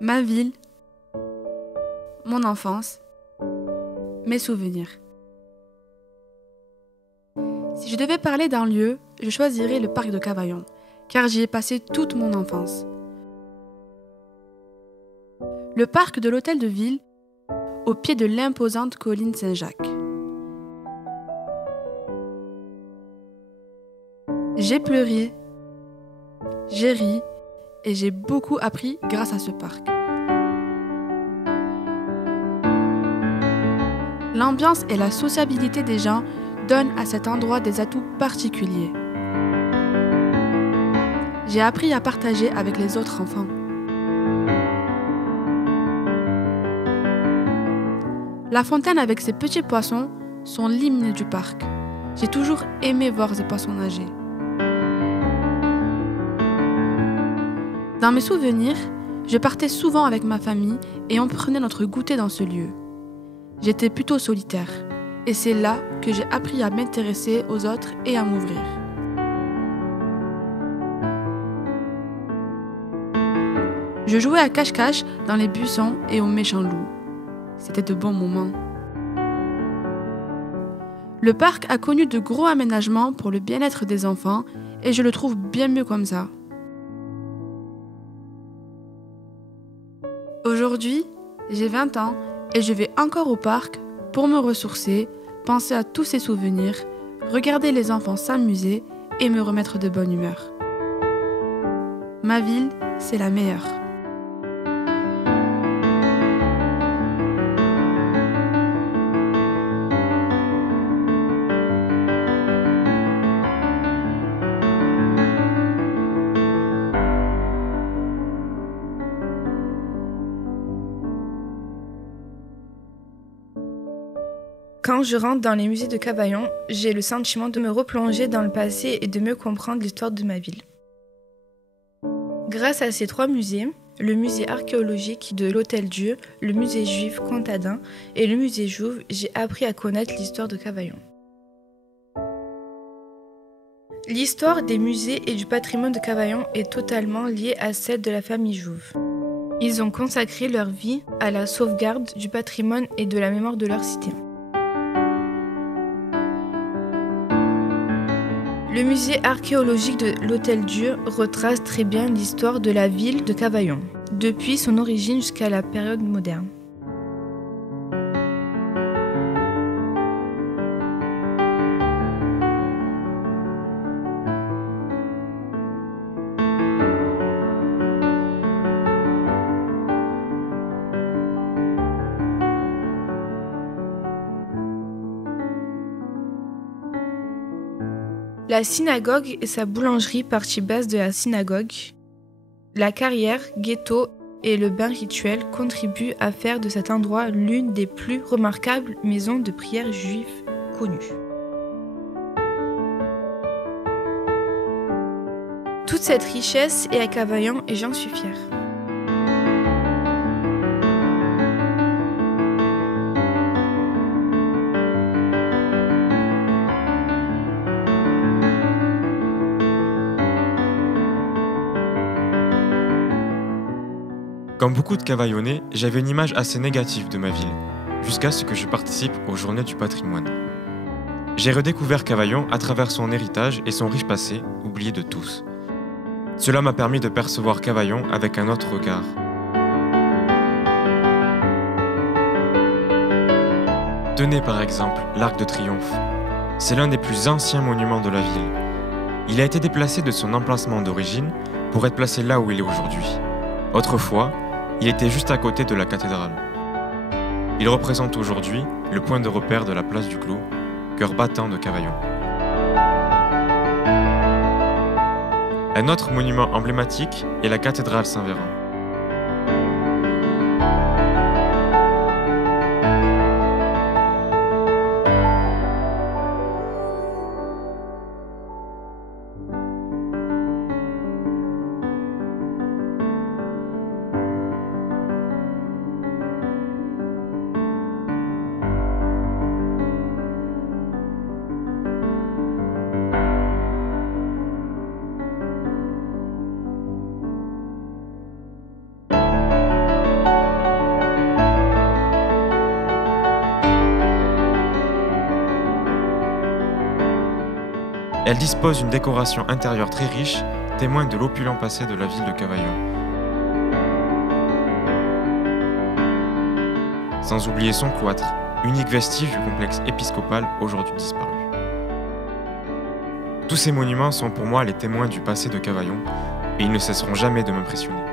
Ma ville, mon enfance, mes souvenirs. Si je devais parler d'un lieu, je choisirais le parc de Cavaillon, car j'y ai passé toute mon enfance. Le parc de l'hôtel de ville, au pied de l'imposante colline Saint-Jacques. J'ai pleuré, j'ai ri et j'ai beaucoup appris grâce à ce parc. L'ambiance et la sociabilité des gens donnent à cet endroit des atouts particuliers. J'ai appris à partager avec les autres enfants. La fontaine avec ses petits poissons sont l'hymne du parc. J'ai toujours aimé voir ces poissons nager. Dans mes souvenirs, je partais souvent avec ma famille et on prenait notre goûter dans ce lieu. J'étais plutôt solitaire et c'est là que j'ai appris à m'intéresser aux autres et à m'ouvrir. Je jouais à cache-cache dans les buissons et aux méchants loups. C'était de bons moments. Le parc a connu de gros aménagements pour le bien-être des enfants et je le trouve bien mieux comme ça. Aujourd'hui, j'ai 20 ans et je vais encore au parc pour me ressourcer, penser à tous ces souvenirs, regarder les enfants s'amuser et me remettre de bonne humeur. Ma ville, c'est la meilleure. Quand je rentre dans les musées de Cavaillon, j'ai le sentiment de me replonger dans le passé et de mieux comprendre l'histoire de ma ville. Grâce à ces 3 musées, le musée archéologique de l'Hôtel-Dieu, le musée juif Comtadin et le musée Jouve, j'ai appris à connaître l'histoire de Cavaillon. L'histoire des musées et du patrimoine de Cavaillon est totalement liée à celle de la famille Jouve. Ils ont consacré leur vie à la sauvegarde du patrimoine et de la mémoire de leur cité. Le musée archéologique de l'Hôtel-Dieu retrace très bien l'histoire de la ville de Cavaillon, depuis son origine jusqu'à la période moderne. La synagogue et sa boulangerie, partie basse de la synagogue, la carrière, ghetto et le bain rituel contribuent à faire de cet endroit l'une des plus remarquables maisons de prière juives connues. Toute cette richesse est à Cavaillon et j'en suis fière. Comme beaucoup de Cavaillonnais, j'avais une image assez négative de ma ville, jusqu'à ce que je participe aux Journées du patrimoine. J'ai redécouvert Cavaillon à travers son héritage et son riche passé, oublié de tous. Cela m'a permis de percevoir Cavaillon avec un autre regard. Tenez par exemple l'Arc de Triomphe. C'est l'un des plus anciens monuments de la ville. Il a été déplacé de son emplacement d'origine pour être placé là où il est aujourd'hui. Autrefois, il était juste à côté de la cathédrale. Il représente aujourd'hui le point de repère de la place du Clos, cœur battant de Cavaillon. Un autre monument emblématique est la cathédrale Saint-Véran. Elle dispose d'une décoration intérieure très riche, témoin de l'opulent passé de la ville de Cavaillon. Sans oublier son cloître, unique vestige du complexe épiscopal aujourd'hui disparu. Tous ces monuments sont pour moi les témoins du passé de Cavaillon, et ils ne cesseront jamais de m'impressionner.